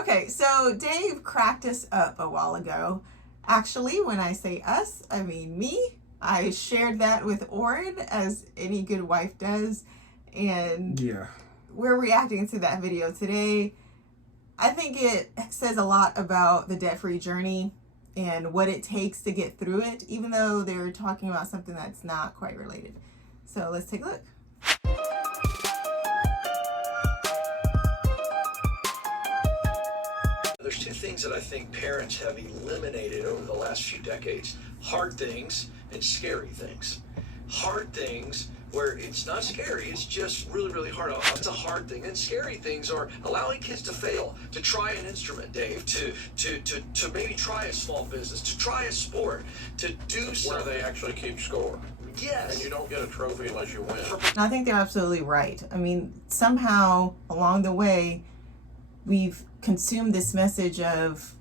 Okay, so Dave cracked us up a while ago. Actually, when I say us, I mean me. I shared that with Oren, as any good wife does, and we're reacting to that video today. I think it says a lot about the debt-free journey and what it takes to get through it, even though they're talking about something that's not quite related. So let's take a look. There's two things that I think parents have eliminated over the last few decades: hard things and scary things. Hard things where it's not scary, it's just really, really hard. It's a hard thing. And scary things are allowing kids to fail, to try an instrument, Dave, to maybe try a small business, to try a sport, to do something. Where they actually keep score. Yes. And you don't get a trophy unless you win. I think they're absolutely right. I mean, somehow along the way, we've consumed this message of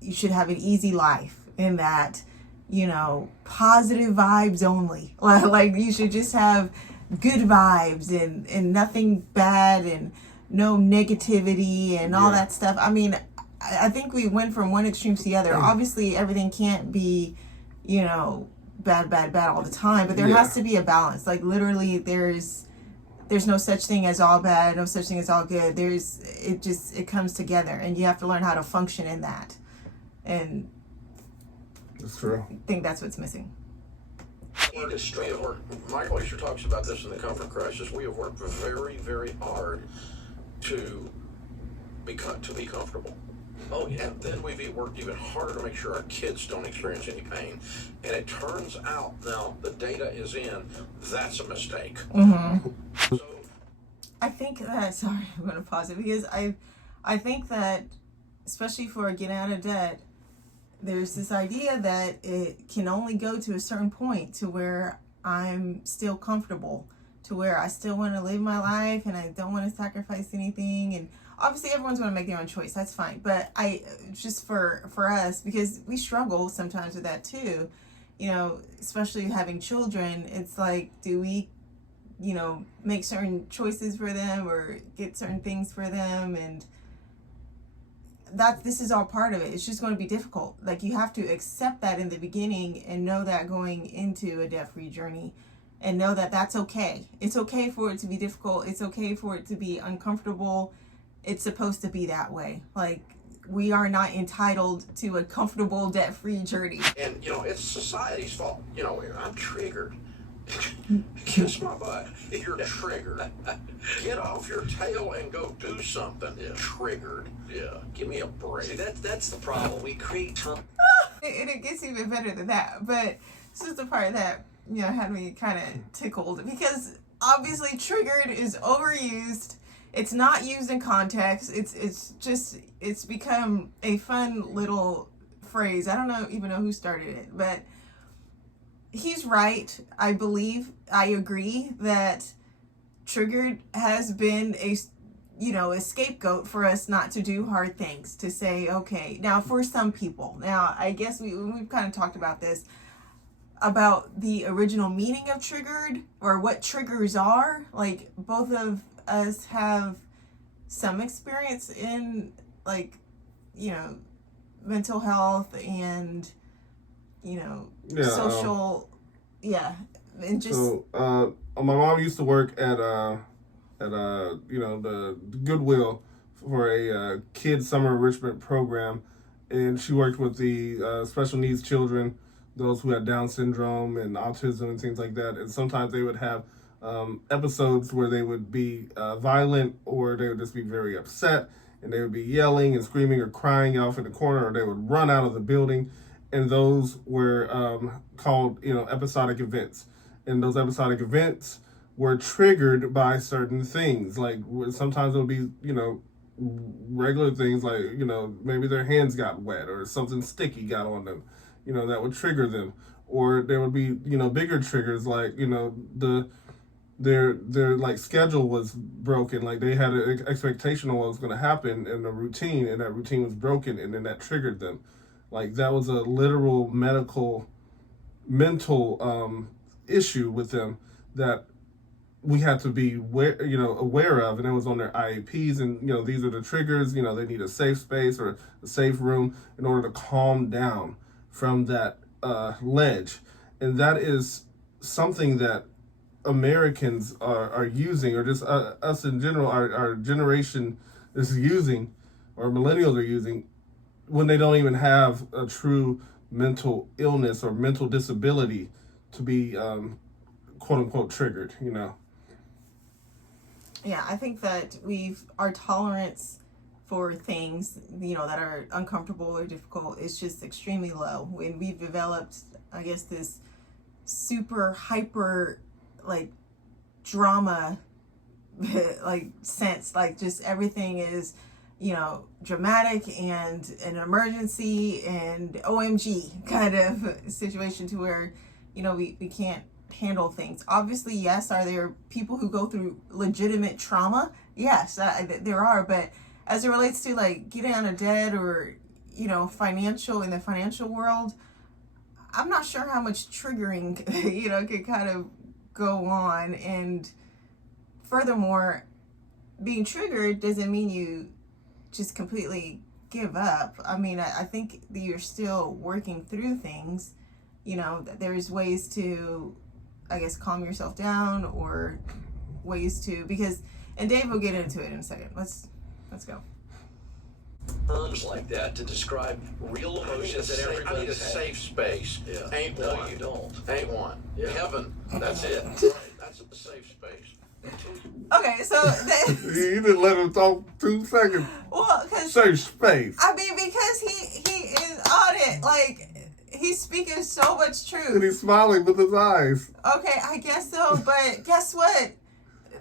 you should have an easy life, in that, you know, positive vibes only. Like you should just have good vibes and nothing bad and no negativity and all that stuff. I mean, I think we went from one extreme to the other. Obviously, everything can't be, you know, bad all the time, but there has to be a balance. Like literally, there's no such thing as all bad, no such thing as all good. It comes together, and you have to learn how to function in that. And that's true. I think that's what's missing. Mike Glacier talks about this in the Comfort Crisis. We have worked very, very hard to be comfortable. Oh, yeah. And then we've worked even harder to make sure our kids don't experience any pain. And it turns out, now the data is in, that's a mistake. Mm-hmm. So, I think that, sorry, I'm going to pause it, because I think that, especially for getting out of debt, there's this idea that it can only go to a certain point to where I'm still comfortable, to where I still want to live my life and I don't want to sacrifice anything. And obviously everyone's going to make their own choice. That's fine. But just for us, because we struggle sometimes with that too, you know, especially having children, it's like, do we, you know, make certain choices for them or get certain things for them? And this is all part of it. It's just going to be difficult. Like, you have to accept that in the beginning and know that going into a debt-free journey, and know that that's okay. It's okay for it to be difficult. It's okay for it to be uncomfortable. It's supposed to be that way. Like, we are not entitled to a comfortable debt-free journey. and, you know, it's society's fault. You know, I'm triggered. Kiss my butt. You're triggered. Get off your tail and go do something. Triggered. Yeah. Give me a break. See, that's the problem. We create And it gets even better than that. But this is the part that, you know, had me kind of tickled, because obviously triggered is overused. It's not used in context. It's become a fun little phrase. I don't even know who started it, but he's right. I agree that triggered has been a scapegoat for us not to do hard things, to say, okay, now for some people, now I guess we've kind of talked about this, about the original meaning of triggered, or what triggers are. Like, both of us have some experience in, like, you know, mental health and, you know, social, and just. So, my mom used to work at you know, the Goodwill for a kids summer enrichment program, and she worked with the special needs children, those who had Down syndrome and autism and things like that. And sometimes they would have episodes where they would be violent, or they would just be very upset, and they would be yelling and screaming or crying off in the corner, or they would run out of the building. And those were called, you know, episodic events. And those episodic events were triggered by certain things. Like, sometimes it would be, you know, regular things, like, you know, maybe their hands got wet or something sticky got on them, you know, that would trigger them. Or there would be, you know, bigger triggers, like, you know, their like schedule was broken. Like, they had an expectation of what was going to happen in a routine, and that routine was broken, and then that triggered them. Like, that was a literal mental issue with them that we had to be aware of, and it was on their IEPs, and these are the triggers. They need a safe space or a safe room in order to calm down from that ledge, and that is something that Americans are using, or just us in general, our generation is using, or millennials are using, when they don't even have a true mental illness or mental disability to be quote unquote triggered. Yeah, I think that our tolerance for things, that are uncomfortable or difficult is just extremely low. When we've developed, I guess, this super hyper, like, drama, like, sense, like, just everything is, dramatic and an emergency and OMG kind of situation, to where, we can't handle things. Obviously, yes, are there people who go through legitimate trauma? Yes, there are, but as it relates to, like, getting out of debt or, in the financial world, I'm not sure how much triggering, could kind of go on. And furthermore, being triggered doesn't mean you just completely give up. I mean, I think that you're still working through things. There's ways to, I guess, calm yourself down, or ways to, because, and Dave will get into it in a second. Let's go. Terms like that to describe real emotions that everybody I need a has. safe space. Yeah. Ain't No, one. you don't. Ain't one. Yeah. Heaven. That's it. Right. That's a safe space. Okay, so You didn't let him talk 2 seconds. well, because Safe space. I mean, because he is on it, like, he's speaking so much And truth. he's smiling with his eyes. Okay, I guess so, but guess what?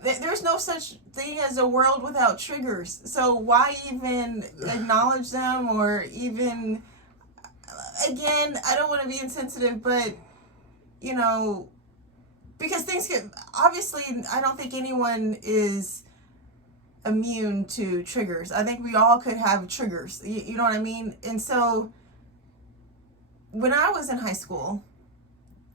There's no such thing as a world without triggers. So why even acknowledge them, or even, again, I don't want to be insensitive, but, because things get, obviously, I don't think anyone is immune to triggers. I think we all could have triggers. You know what I mean? And so when I was in high school,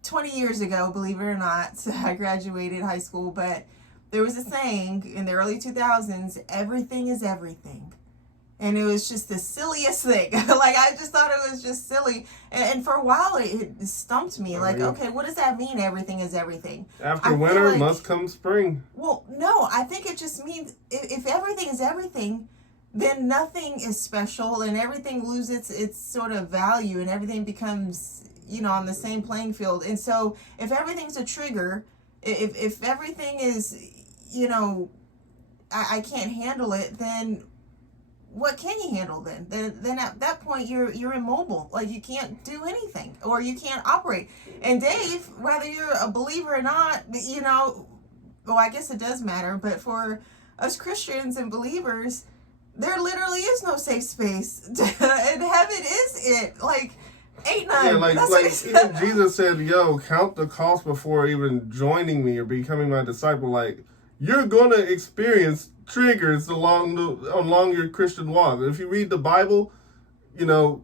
20 years ago, believe it or not, so I graduated high school, but there was a saying in the early 2000s, everything is everything. And it was just the silliest thing. Like, I just thought it was just silly. And for a while, it stumped me. Like, okay, what does that mean, everything is everything? After winter, must come spring. Well, no, I think it just means if everything is everything, then nothing is special, and everything loses its sort of value, and everything becomes, on the same playing field. And so if everything's a trigger, if everything is, I can't handle it, then what can you handle then? Then at that point you're immobile. Like, you can't do anything, or you can't operate. And Dave, whether you're a believer or not, well, I guess it does matter, but for us Christians and believers, there literally is no safe space. And heaven is it. Like, ain't none. Yeah, like even Jesus said, count the cost before even joining me or becoming my disciple. Like, you're gonna experience triggers along your Christian walk. If you read the Bible,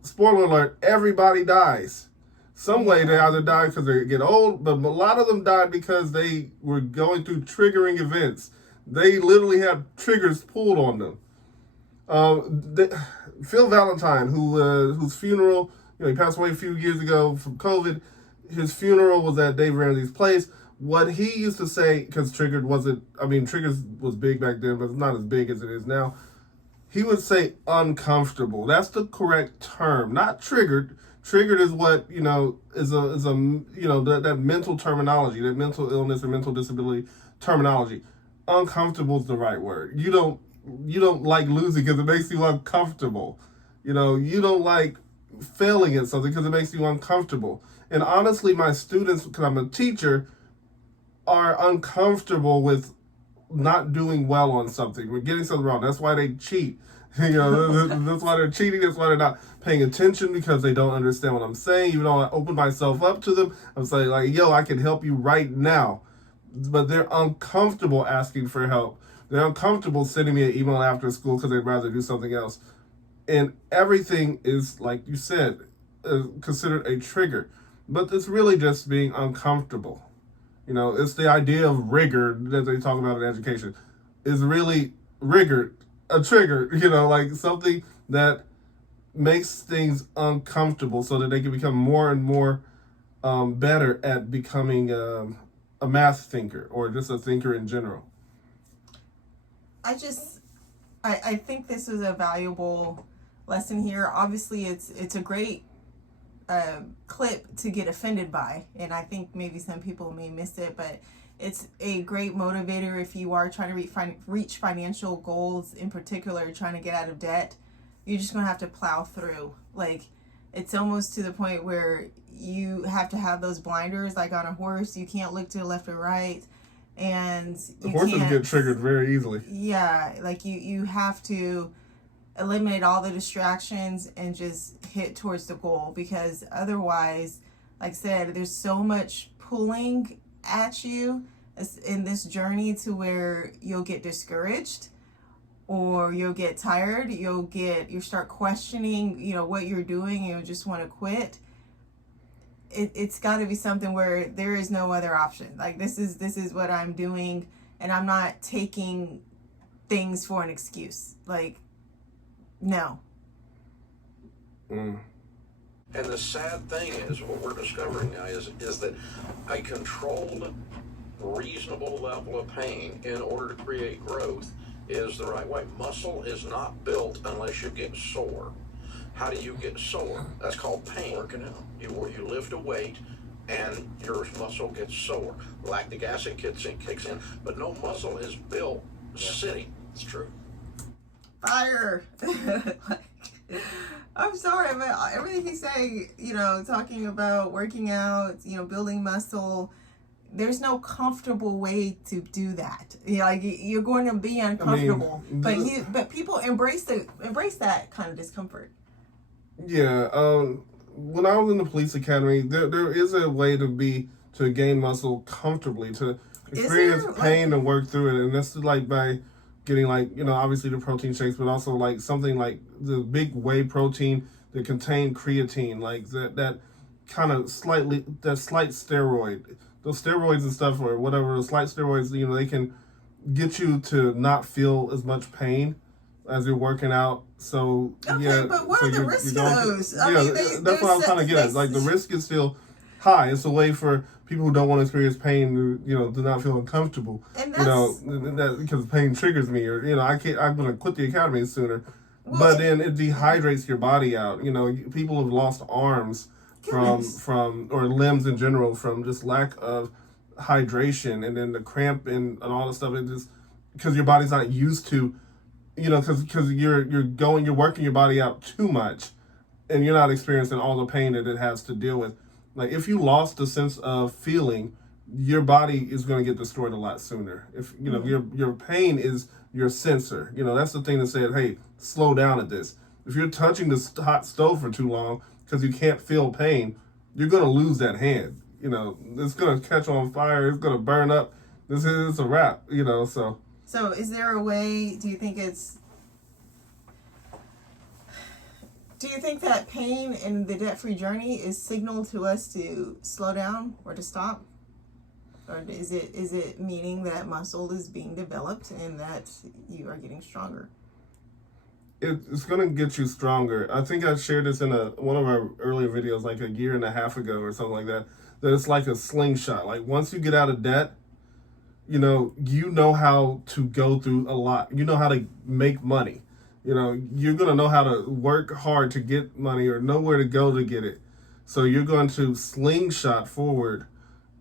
spoiler alert, everybody dies. Some way they either die because they get old, but a lot of them died because they were going through triggering events. They literally had triggers pulled on them. Phil Valentine, whose funeral, he passed away a few years ago from COVID. His funeral was at Dave Ramsey's place. What he used to say, because Triggers was big back then, but it's not as big as it is now. He would say uncomfortable. That's the correct term, not triggered. Triggered is what, is that mental terminology, that mental illness or mental disability terminology. Uncomfortable is the right word. You don't like losing because it makes you uncomfortable. You don't like failing at something because it makes you uncomfortable. And honestly, my students, because I'm a teacher, are uncomfortable with not doing well on something. We're getting something wrong. That's why they cheat. That's why they're cheating. That's why they're not paying attention, because they don't understand what I'm saying. Even though I open myself up to them, I'm saying, like, I can help you right now. But they're uncomfortable asking for help. They're uncomfortable sending me an email after school because they'd rather do something else. And everything is, like you said, considered a trigger. But it's really just being uncomfortable. You know, it's the idea of rigor that they talk about in education. Is really rigor, a trigger, you know, like something that makes things uncomfortable so that they can become more and more better at becoming a math thinker or just a thinker in general. I think this is a valuable lesson here. Obviously, it's a great clip to get offended by, and I think maybe some people may miss it, but it's a great motivator if you are trying to reach financial goals, in particular, trying to get out of debt. You're just going to have to plow through. Like, it's almost to the point where you have to have those blinders, like on a horse. You can't look to the left or right. And the horses get triggered very easily. Yeah, like you have to eliminate all the distractions and just hit towards the goal, because otherwise, like I said, there's so much pulling at you in this journey to where you'll get discouraged, or you'll get tired, you start questioning, you know, what you're doing, and you'll just want to quit. It's got to be something where there is no other option. Like, this is what I'm doing, and I'm not taking things for an excuse. Like, no. And the sad thing is, what we're discovering now is that a controlled, reasonable level of pain in order to create growth is the right way. Muscle is not built unless you get sore. How do you get sore? That's called pain. Working out. You lift a weight and your muscle gets sore. Lactic acid kicks in, but no muscle is built sitting. It's true. Fire. I'm sorry, but everything he's saying, you know, talking about working out, you know, building muscle, there's no comfortable way to do that. You know, like, you're going to be uncomfortable, but people embrace that kind of discomfort. Yeah, when I was in the police academy, there is a way to gain muscle comfortably, to experience pain and work through it, and that's like by getting, like, you know, obviously the protein shakes, but also like something like the big whey protein that contain creatine, like that kind of slight steroid. Those steroids and stuff, or whatever, the slight steroids, you know, they can get you to not feel as much pain as you're working out. So, okay, yeah. But what are the risks of those? That's what I'm trying to get at. Like, the risk is still high. It's a way for people who don't want to experience pain, you know, to not feel uncomfortable. And that's, you know, that because pain triggers me, or, you know, I'm going to quit the academy sooner. Well, but then it dehydrates your body out. You know, people have lost arms from or limbs in general from just lack of hydration, and then the cramp and all the stuff. It just because your body's not used to, you know, because you're working your body out too much, and you're not experiencing all the pain that it has to deal with. Like, if you lost the sense of feeling, your body is going to get destroyed a lot sooner. If, you know, your pain is your sensor. You know, that's the thing that said, hey, slow down at this. If you're touching the hot stove for too long because you can't feel pain, you're going to lose that hand. You know, it's going to catch on fire. It's going to burn up. It's a wrap, you know, so. So is there a way, do you think that pain in the debt-free journey is signal to us to slow down or to stop? Or is it meaning that muscle is being developed and that you are getting stronger? It's going to get you stronger. I think I shared this in one of our earlier videos, like a year and a half ago or something like that it's like a slingshot. Like, once you get out of debt, you know how to go through a lot. You know how to make money. You know, you're going to know how to work hard to get money, or know where to go to get it. So you're going to slingshot forward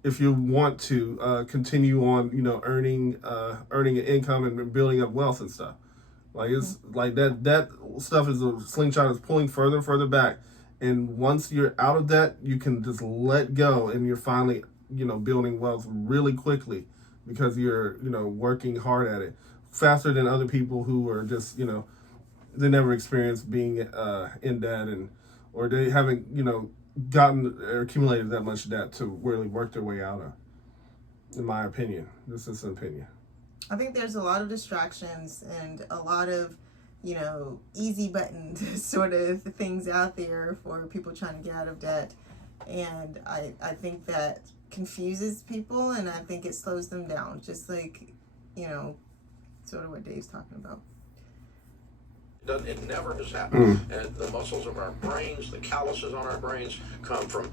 if you want to continue on, you know, earning an income and building up wealth and stuff. Like, it's like that stuff is a slingshot is pulling further and further back. And once you're out of that, you can just let go, and you're finally, you know, building wealth really quickly because you're, you know, working hard at it faster than other people who are just, you know, they never experienced being in debt, or they haven't, you know, gotten or accumulated that much debt to really work their way out of. In my opinion, this is an opinion. I think there's a lot of distractions and a lot of, you know, easy button sort of things out there for people trying to get out of debt. And I think that confuses people, and I think it slows them down, just like, sort of what Dave's talking about. It never has happened. And the muscles of our brains, the calluses on our brains, come from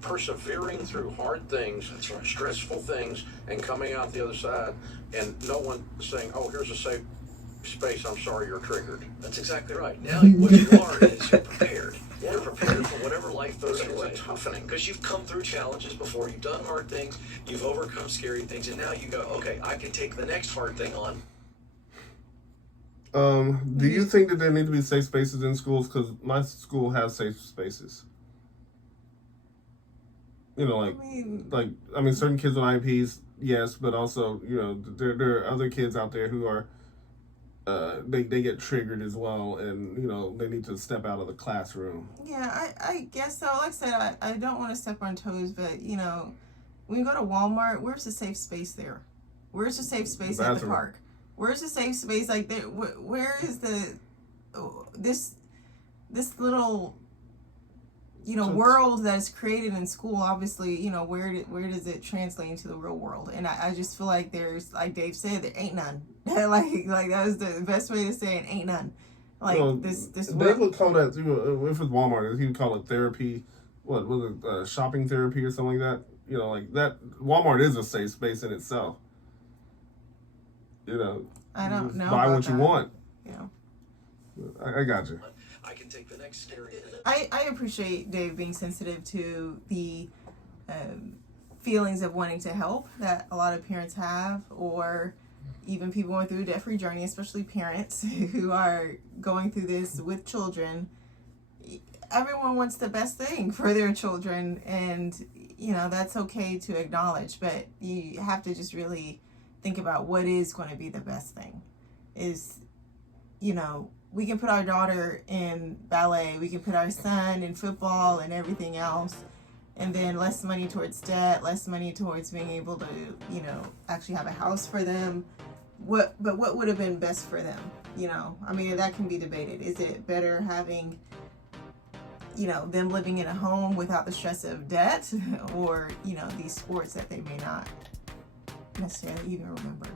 persevering through hard things, stressful things, and coming out the other side, and no one saying, oh, here's a safe space, I'm sorry you're triggered. That's exactly right. Now what you are is you're prepared. You're prepared for whatever life throws your way. It's toughening. Because you've come through challenges before, you've done hard things, you've overcome scary things, and now you go, okay, I can take the next hard thing on. Do you think that there need to be safe spaces in schools? Because my school has safe spaces. Certain kids with IEPs, yes, but also, there are other kids out there who are, they get triggered as well, and, they need to step out of the classroom. Yeah, I guess so. Like I said, I don't want to step on toes, but, when you go to Walmart, where's the safe space there? Where's the safe space at the park? Where's the safe space? Like, where is this little, world that is created in school? Obviously, where does it translate into the real world? And I just feel like there's, like Dave said, there ain't none. like that was the best way to say it. Ain't none. Like this. Dave would call that, if it's Walmart, he would call it therapy. What was it? Shopping therapy or something like that. Like that. Walmart is a safe space in itself. I don't know. Buy what you want. I got you. I can take the next scary thing. I appreciate Dave being sensitive to the feelings of wanting to help that a lot of parents have, or even people going through a debt-free journey, especially parents who are going through this with children. Everyone wants the best thing for their children, and that's okay to acknowledge, but you have to just really think about what is going to be the best thing. Is, we can put our daughter in ballet, we can put our son in football and everything else, and then less money towards debt, less money towards being able to, actually have a house for them. But what would have been best for them? That can be debated. Is it better having, them living in a home without the stress of debt, or, these sports that they may not necessarily even remember?